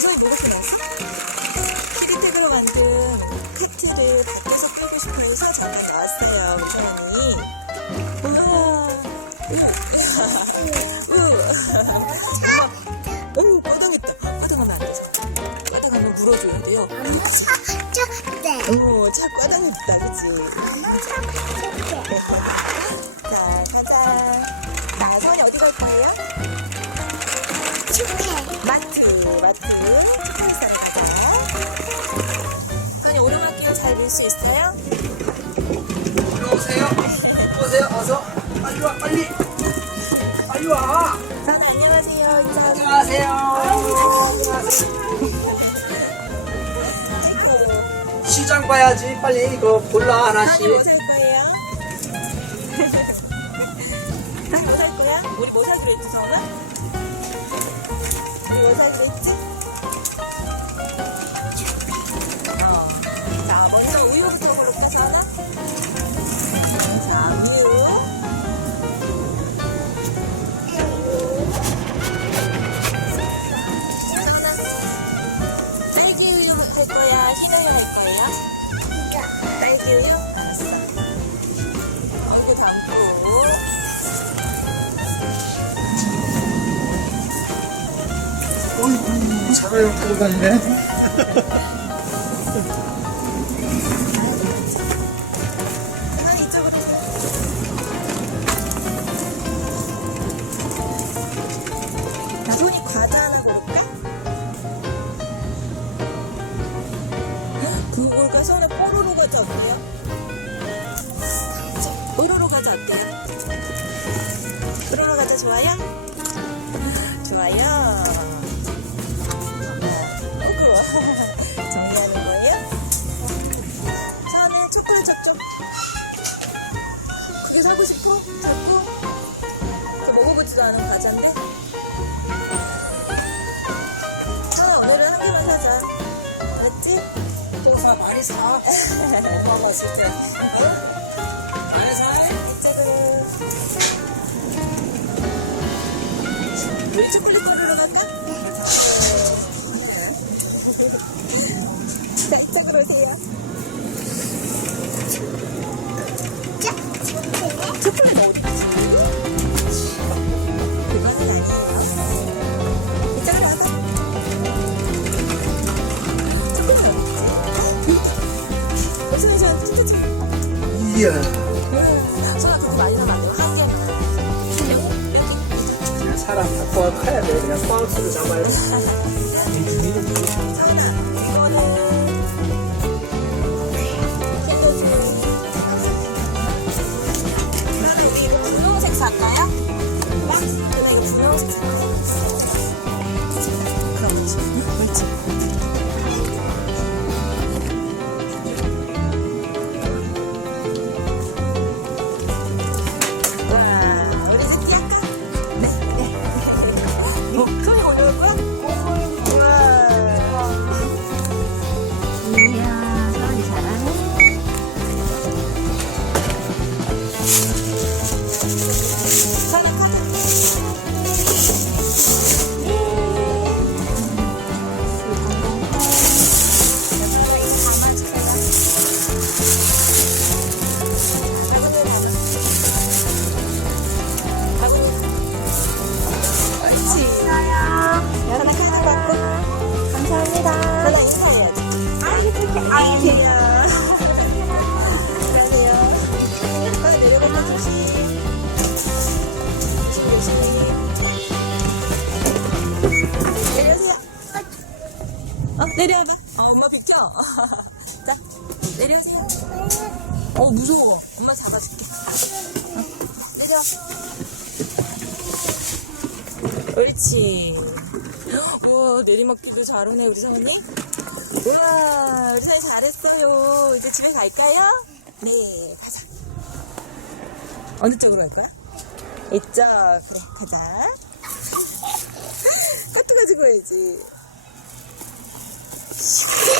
저희 노랗게 나왔어? 키리텍으로 만든 카트를 밖에서 끌고 싶어 해서 잠깐 나왔어요, 우리 사연이. 우와, 우와, 어우, 바닥했다. 바닥하면 안 돼서. 바닥하면 물어줘야 돼요. 엄마 찾았대. 오, 차 바닥했다, 그치? 엄마 찾았대. 자, 가자. 자, 서원이 어디 갈 거예요? 마트, 마트. 사러 가자. 서원이 오르막길 잘밀수 있어요? 일로 오세요. 오세요. 어서. 빨리 와, 빨리. 빨리 와. 서원 안녕하세요. 안녕하세요. 아이고. 시장 봐야지. 빨리 이거 골라 하나씩. 서원이 뭐살 거예요? 뭐살 거야? 우리 뭐 사기로 했지, 서원아? 우 리뭐 사기로 했지? 어. 자, 먼저 우유부터 고를까, 서원아? 자, 우유. 서원아, 딸기 우유 할 거야? 흰 우유 할 거야? 딸기 우유? 차가요 타고 다니네. 나 손이 과자 하나 고를까? 헉, 그걸까? 손에 뽀로로 과자? 자, 뽀로로 과자 어때요? 뽀로로 과자 좋아요? 좋아요. 사고 싶어? 자꾸? 먹어보지도 않은 과자인데? 아, 오늘은 한 개만 사자. 알았지? 사 많이 사. 엄마가 있을 때. 많이 사. 이쪽으로. 우리 초콜릿 거리러 갈까? 자, 이쪽으로 오세요. 이야. 그냥 사람 바꿔 커야 돼. 그냥 박스로 잡아야 돼. 분홍색 이거 분홍색 살까요? 그렇지. 그렇지. 내려와봐. 어, 엄마 비켜. 자, 내려오세요. 어, 무서워. 엄마 잡아줄게. 어, 내려. 옳지. 우와, 내리막길도 잘 오네, 우리 사원이. 우와, 우리 사원이 잘했어요. 이제 집에 갈까요? 네, 가자. 어느 쪽으로 갈 거야? 이쪽. 그래, 가자. 카트 가지고 가야지. え?